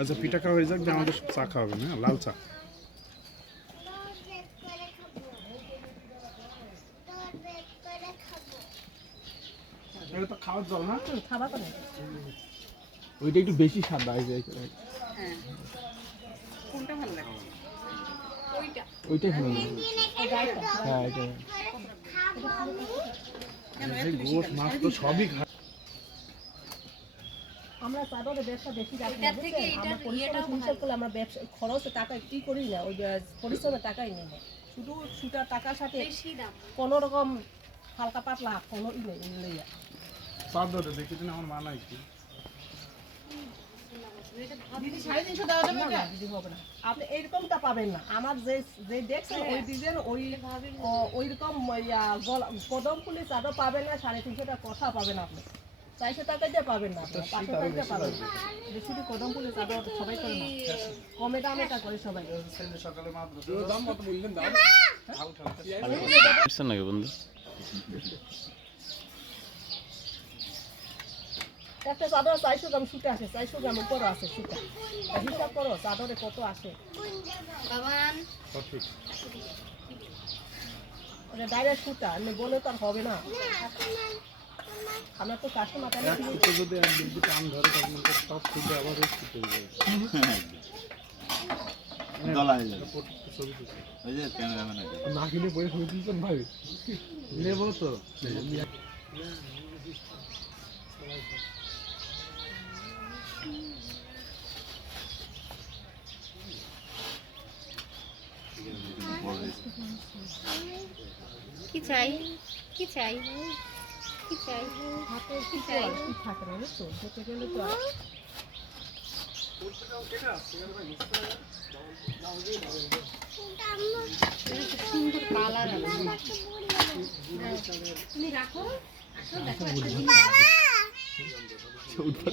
আচ্ছা পিঠা খাওয়া হয়ে যাক, যে আমাদের চা খাওয়াবেন। হ্যাঁ, লাল চা। এটা তো খাওয়ার জল না, খাবার তো নেই। ওইটা একটু বেশি স্বাদ আছে। হ্যাঁ, কোনটা ভালো লাগে? ওইটাই ভালো লাগে। হ্যাঁ, এটা গোশ মাছ তো সবই খায়। আমরা চাদরের ব্যবসা বেশি রাখি না, আমরা পরিশ্রম হিসাব করলে আমরা ব্যবসা খরচ টাকা কি করি না, ওই পরিশ্রমের টাকাই নেই না, শুধু সুতার টাকার সাথে কোনো রকম হালকা পাতলা কোনো ই নেই। চাদরে দেখি দিন আমার মানাই কি আপনি এইরকমটা পাবেন না। আমার যে যে দেখছেন ওই ডিজাইন ওইরকম কদম ফুলের চাদর পাবেন না, 350 টাকা কথা পাবেন আপনি, 400 টাকা দিয়ে পাবেন না, 500 টাকা দিয়ে পাবেন না। শুধু কদম ফুলের চাদর সবাই করে না, কমে দামে টা করে সবাই। সকালে মাত্র দাম কত বললেন? দাম নাকি বন্ধু? একটা চাদর 400 গ্রাম সুতা আসে, 400 গ্রাম উপরে আছে সুতা। হিসাব করো চাদরে কত আসে। সঠিক। ওটা ডাইরেক্ট সুতা, এমনি বলে তো আর হবে না। আমরা তো কাস্টমার তাহলে এক সুতো যদি একদিন যদি টান ধরে তখন তো সব সুতো আবার ওই সুতো হয়ে যায়। দলা হয়ে যাবে। ছবি তুলছে। ওই যে ক্যামেরাম্যান আছে। না কিনে বই ছবি তুলছেন ভাই? নেবো তো। কি চাই? কি চাই? কি চাই? হাতে কি চাই কি থাকে না বুঝছো, যেতে গেলে তো আর সুন্দর কালার আছে। তুমি রাখো, আসো দেখো।